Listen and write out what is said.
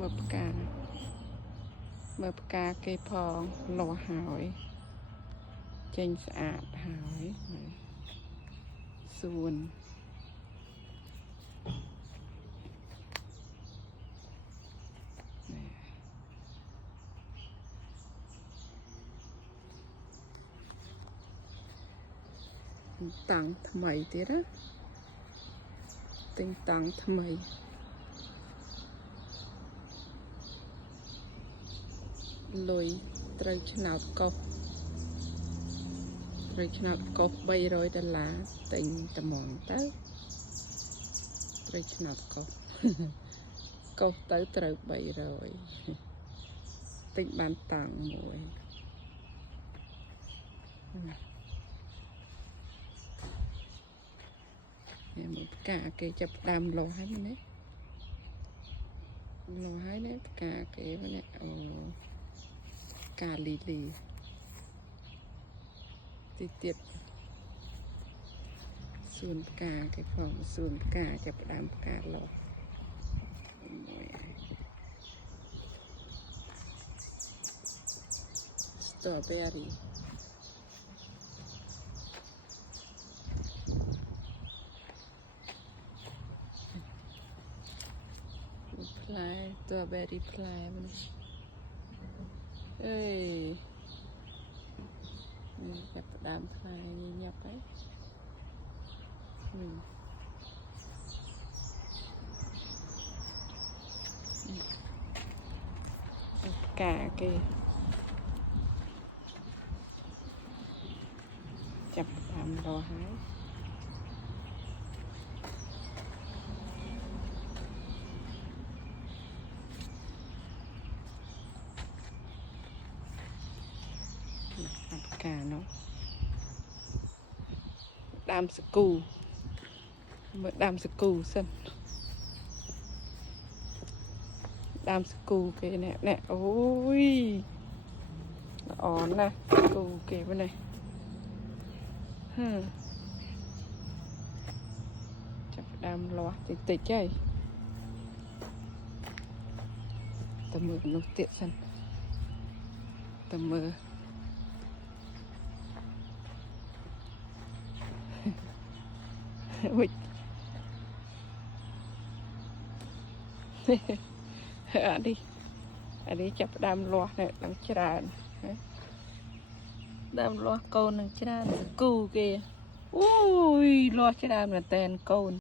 មើលផ្កាគេផងលាស់ហើយចេញស្អាតហើយសួនតាំងថ្មីទៀតណាទិញតាំងថ្មីលុយត្រូវឆ្នោតកុស$300ទិញត្មងទៅត្រូវឆ្នោតកុសកុសទៅត្រូវ300ទិញបានតាំងមួយមើលផ្កាគេចាប់ដើមលោះហើយណាលោះហើយណាផ្កាគេនេះអូផ្កាលីលីទៀតសួនផ្កាគេផងសួនផ្កាចាប់ដើមផ្កាលោះមួយស្ទ្រអប៊ែរីផ្លែស្ទ្រអប៊ែរីផ្លែនេះអេចាប់ដើមផ្លែញាប់ហើយផ្កាគេចាប់ដើមលោះហើយផ្កានោះដើមសាគូមើលដើមសាគូសិនដើមសាគូគេនេះអូយល្អណាស់សាគូគេមកនេះចាប់ដើមលាស់តិចហើយតើមើលនោះទៀតសិនតើមើលអានេះចាប់ដើមលាស់នេះឡើងច្រើនដើមលាស់កូននឹងច្រើនគូគេអូយលាស់ច្រើនមែនតែនកូន